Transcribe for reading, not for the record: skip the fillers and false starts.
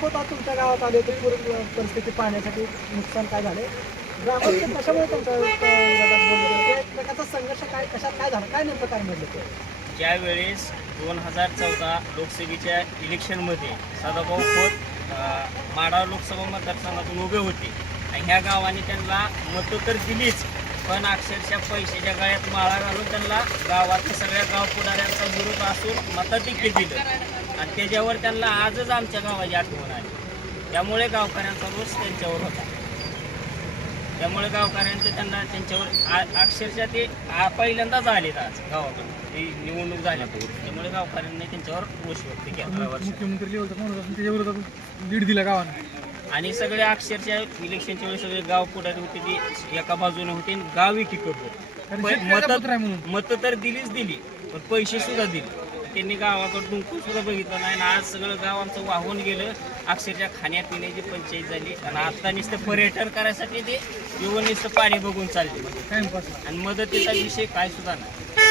होता तुमच्या गावात आले होते पूर्ण परिस्थिती पाहण्यासाठी नुकसान काय झाले ग्रामस्थ कशामुळे तुमच्या गटात बोलले एकमेकाचा संघर्ष काय कशात काय झालं काय नेमकं काय म्हटलं ते ज्यावेळेस 2014 लोकसभेच्या इलेक्शनमध्ये सदाभाऊ खोत माढा लोकसभा मतदारसंघातून उभे होते आणि ह्या गावाने त्यांना मतं तर दिलीच पण अक्षरशः पैशाच्या गळ्यात माळा घालून त्यांना गावातल्या सगळ्या गाव पुढाऱ्यांचा विरोध असून मताधिक्य दिलं आणि त्याच्यावर त्यांना आजच आमच्या गावाची आठवण आली त्यामुळे गावकऱ्यांचा रोष त्यांच्यावर होता त्यामुळे गावकऱ्यांचं त्यांना त्यांच्यावर अक्षरशः ते पहिल्यांदाच आलेत आज गावाकडून ही निवडणूक झाल्यापूर्वी त्यामुळे गावकऱ्यांनी त्यांच्यावर रोष व्यक्त केला मुख्यमंत्री त्याच्या विरोधात लीड दिला गावाने आणि सगळे अक्षरशः इलेक्शनच्या वेळेस सगळे गाव पुढारी होते ती एका बाजूने होते आणि गाव एकीकडे होते मतं तर दिली पण पैसे सुद्धा दिले त्यांनी गावाकडे डुंकून सुद्धा बघितलं नाही आणि आज सगळं गाव आमचं वाहून गेलं अक्षरशः खाण्यापिण्याची पंचायत झाली आणि आता नुसतं पर्यटन करायसाठी ते येऊन नुसतं पाणी बघून चालले आणि मदतीचा विषय काय सुद्धा नाही